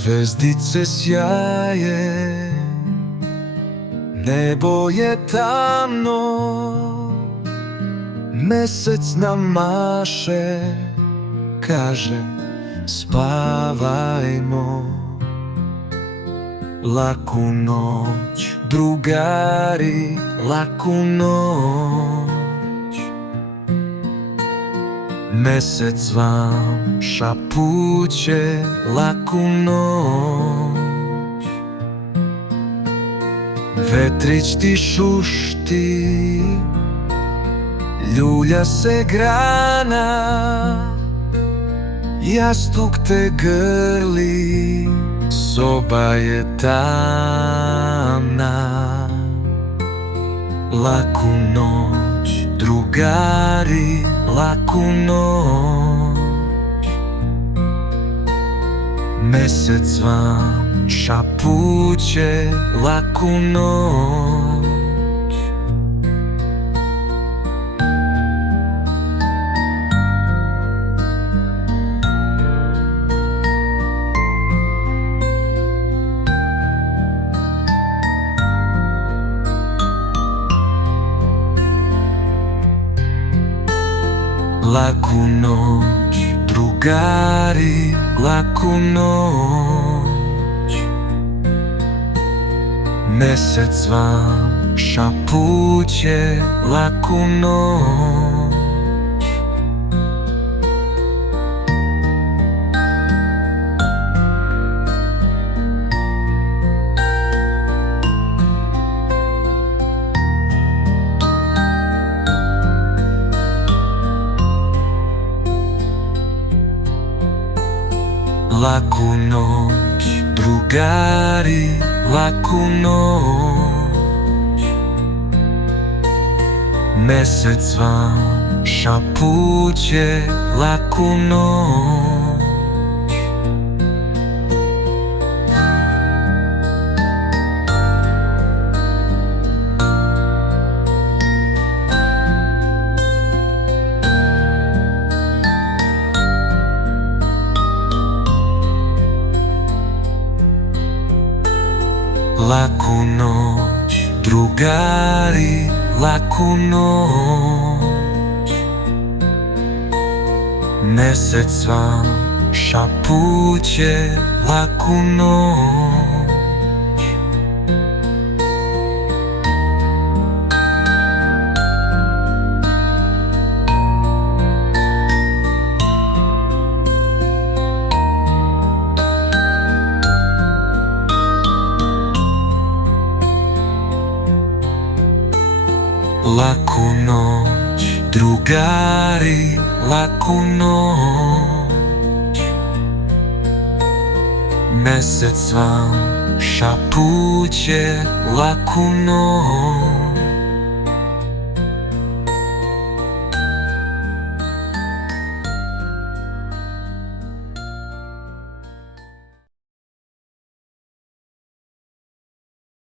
Zvezdice sjaje, nebo je tamno, mesec nam maše, kaže spavajmo. Laku noć, drugari, laku noć. Mesec vam šapuće laku noć. Vetrić ti šušti, ljulja se grana, jastuk te grli, soba je tamna. Laku noć, drugari, laku noć. Mesec vam šapuće laku noć. Laku noć, drugari, laku noć. Mesec vam šapuće laku noć. Laku noć, drugari, laku noć. Mesec vam šapuće laku noć. Laku noć, drugari, laku noć. Mesec vam šapuće laku noć. Laku noć, drugari, laku noć. Mesec vam šapuće laku noć.